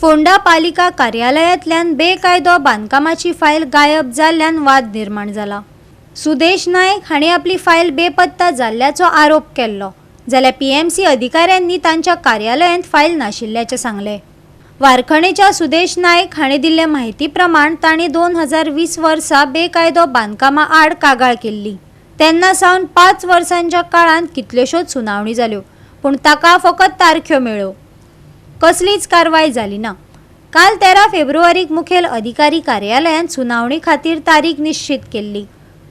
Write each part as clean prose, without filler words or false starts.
फोंडा पालिका कार्यालयातल्यान बेकायदो बांदकामाची फायल गायब जाल्ल्यान वाद निर्माण जाला। सुदेश नायक हाणी आपली फायल बेपत्ता जाल्ल्याचो आरोप केल्लो, जाल्यार पीएमसी अधिकाऱ्यांनी तांच्या कार्यालयांत फायल नाशिल्ल्याचे सांगले। वारखणेच्या सुदेश नायक हाणी दिल्ले माहिती प्रमाण तांणी 2020 वर्सा बेकायदो बांदकामा आड कागाळ केल्ली। तेन्ना सावन 5 वर्सांच्या काळात कितल्योशोच सुनावणी जाल्यो, पूण ताका फकत तारख्यो मेळ्ळ्यो, कसलीच कारवाय जाली ना। काल 13 फेब्रुवारीक मुखेल अधिकारी कार्यालयात सुनावणी खातीर तारीख निश्चित केल्ली,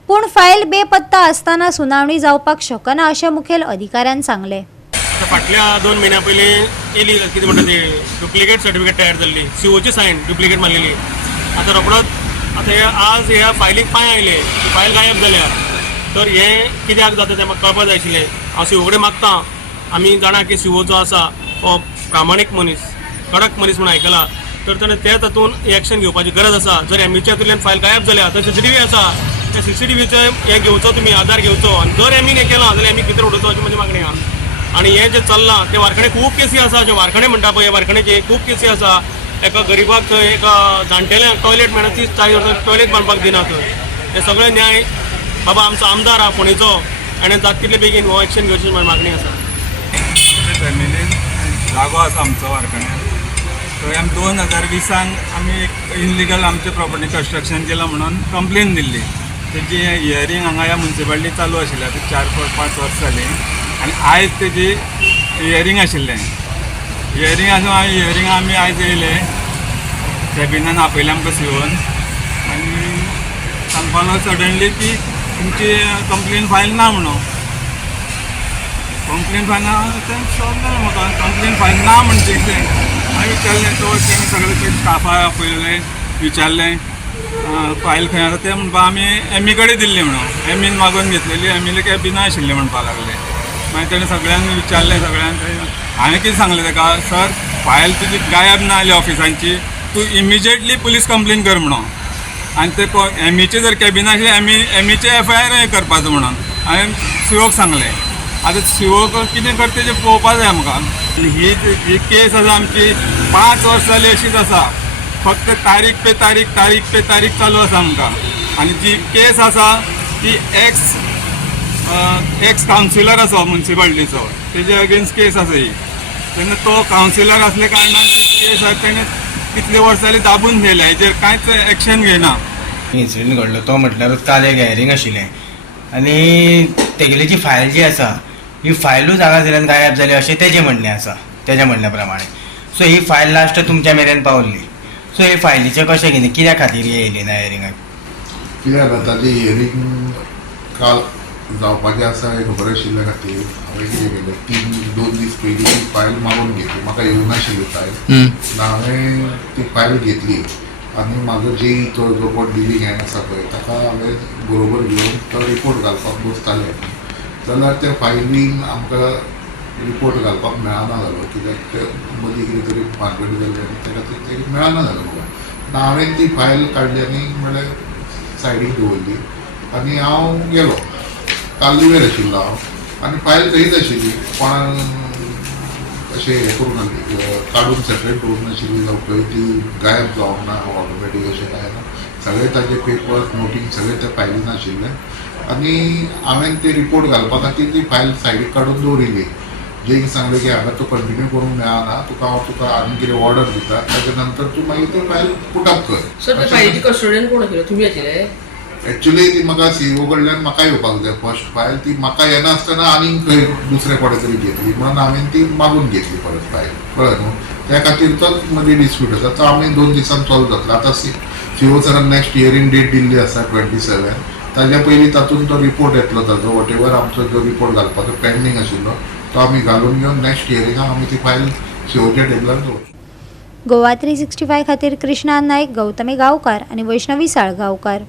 पूण फायल बेपत्ता आसतना सुनावणी जावपाक शकना अशें मुखेल अधिकाऱ्यान सांगले। फाटल्या 2 महिन्या पयलीं येली कितें म्हणटा ती डुप्लिकेट सर्टिफिकेट तयार जाल्ली, सीओची सायन डुप्लिकेट मारलेली। आतां रोखडोच आज ह्या फायलीक पांय आयले, फायल गायब जाल्या। तर हें कित्याक जाता तें म्हाका कळपाक जाय आशिल्लें। हांव सीओ कडेन मागतां, आमी जाणा की सीओ जो आसा हो प्रामाणीक मनीस, कडक मनीस म्हणून आयकला, तर ताणें त्या तातूंत एक्शन घेवपाची गरज आसा। जर एमीच्या हातूंतल्यान फायल गायब जाल्या तर CCTV आसा, त्या CCTVचो हें घेवचो, तुमी आधार घेवचो, आनी जर एमीन हें केलां जाल्यार एमी कितें उडोवचो अशी म्हजी मागणी आहा। आनी हें जें चल्लां तें वारखणे खूब केसी आसा, जे वारखणे म्हणटा पळय वारखणेचे खूब केसी आसा। एका गरीबाक थंय एका जाणटेल्यांक टॉयलेट मेळना, 30-40 वर्सां टॉयलेट बांदपाक दिनात। हे सगळे न्याय बाबा आमचो आमदार आहा फोंडेचो, आनी जाता तितले बेगीन हो एक्शन घेवची म्हजी मागणी आसा। जमिनीन जागो आसा आमचो वारखणे, थंय आमी 2020 आमी एक इनलिगल आमचे प्रॉपर्टी कंस्ट्रक्शन केलां म्हणून कंप्लेन दिल्ली। तेजी हियरींग हांगा ह्या म्युन्सिपालिटी चालू आशिल्लें, आतां 4-5 वर्सां जालीं, आनी आयज तेजी हियरींग आशिल्लें। हियरींग आमी आयज येयले, कॅबिनान आपयलें आमकां सीओन, आनी सांगपाक लागलो सडनली की तुमची कंप्लेन फायल ना म्हणून। कंप्लेन फायल ना तें शॉक जालें म्हाका, कंप्लेन फायल ना म्हणजे हांवें विचारलें, तो तेणें सगळे स्टाफाक आपयलें, विचारलें फायल खंय आसा तें म्हणपा आमी एमी कडेन दिल्ली म्हणून, एमीन मागून घेतलेली, एमीले कॅबिना आशिल्लें म्हणपा लागले। मागीर तेणें सगळ्यांक विचारलें, हांवें कितें सांगलें ताका, सर फायल तुजी गायब ना जाली ऑफिसांची, तूं इमिजिएटली पुलीस कंप्लेन कर म्हणून, आनी ते एमीचे जर कॅबिना आशिल्ले एमीचे FIR करपाचो म्हणून हांवें सीओक सांगलें। आतां सीओ कितें करता तेजें पळोवपा जाय म्हाका। ही केस आसा आमची 5 वर्सां जाली अशीच आसा, फक्त तारीख पे तारीख चालू आसा आमकां। आनी जी केस आसा ती एक्स कावन्सिलर आसा म्युन्सिपालिटीचो, तेजे अगेन्स्ट केस आसा ही। तेन्ना तो कावन्सिलर आसले कारणान ती केस आसा, तेणें कितले वर्सां जाली दाबून दवरल्या, हेजेर कांयच एक्शन घेयना। इन्सिडंट घडलो तो म्हटल्यारूच काल एक हियरींग आशिल्लें, आनी तेगेली जी फायल जी आसा ही फायलूच हांगा जाल्यान गायब जाली अशें तेजें म्हणणें आसा, तेज्या म्हणण्या प्रमाणे। सो ही फायल लास्ट तुमच्या मेरेन पावल्ली। सो हे फायलीचें कशें कितें, कित्या खातीर येयली ना हियरिंगाक? कित्याक ताची हियरींग काल जावपाचें आसा हें खबर आशिल्ल्या खातीर हांवें कितें केलें, 2 दीस पयलीं ती फायल मागून घेतली। म्हाका येवनाशिल्ली फायल, हांवें ती फायल घेतली आनी म्हाजो जो कोण डिलिंग हँड आसा पळय ताका हांवें बरोबर घेवन तो रिपोर्ट घालपाक बसताले, जाल्यार त्या फायलीन आमकां रिपोर्ट घालपाक मेळना जालो, कित्याक ते मदीं कितें तरी भानगडी जाल्ली आनी त्या खातीर तें मेळना जालो म्हाका। हांवें ती फायल काडली आनी म्हणल्यार सायडीक दवरली आनी हांव गेलो। कालुवेर आशिल्लो हांव, आनी फायल थंयच आशिल्ली, कोणान अशें हें करून काडून सेपरेट दवरून नाशिल्ली जावं खंय ती गायब जावंक ना ऑटोमॅटीक अशें काय ना, सगळे ताजे पेपर्स नोटींग सगळे त्या फायलीन आशिल्ले। आनी हांवें ते रिपोर्ट घालपा खातीर ती फायल सायडीक काडून दवरिल्ली। जें सांगलें की हांगा तूं कंटिन्यू करूंक मेळना, तुका हांव तुका आनी कितें ऑर्डर दिता, ताच्या नंतर तूं मागीर ती फायल पुटअप कर। सर ते फायलीची कस्टोडियन कोण आशिल्लो, तुमी आशिल्ले? एक्चुअली ती म्हाका सीओ कडल्यान म्हाका येवपाक जाय फर्स्ट फायल, ती म्हाका येनासतना आनी खंय दुसरे कडेन तरी घेतली म्हणून हांवें ती मागून घेतली परत फायल, कळ्ळें न्हू। त्या खातीर तोच मदीं डिस्प्यूट आसा, तो आमी 2 दिसान सॉल्व जातलो। आतां सीओ सरान नेक्स्ट हियरींग डेट दिल्ली आसा 27, ताज्या पयलीं तातूंत तो रिपोर्ट येतलो ताजो, वॉट एवर आमचो जो रिपोर्ट घालपाचो पेंडींग आशिल्लो तो आमी घालून घेवन नेक्स्ट हियरिंगाक आमी ती फायल सीओच्या टेबलार दवरतली। गोवा 365 खातीर कृष्णा नायक, गौतमी गांवकार आनी वैष्णवी साळगांवकार।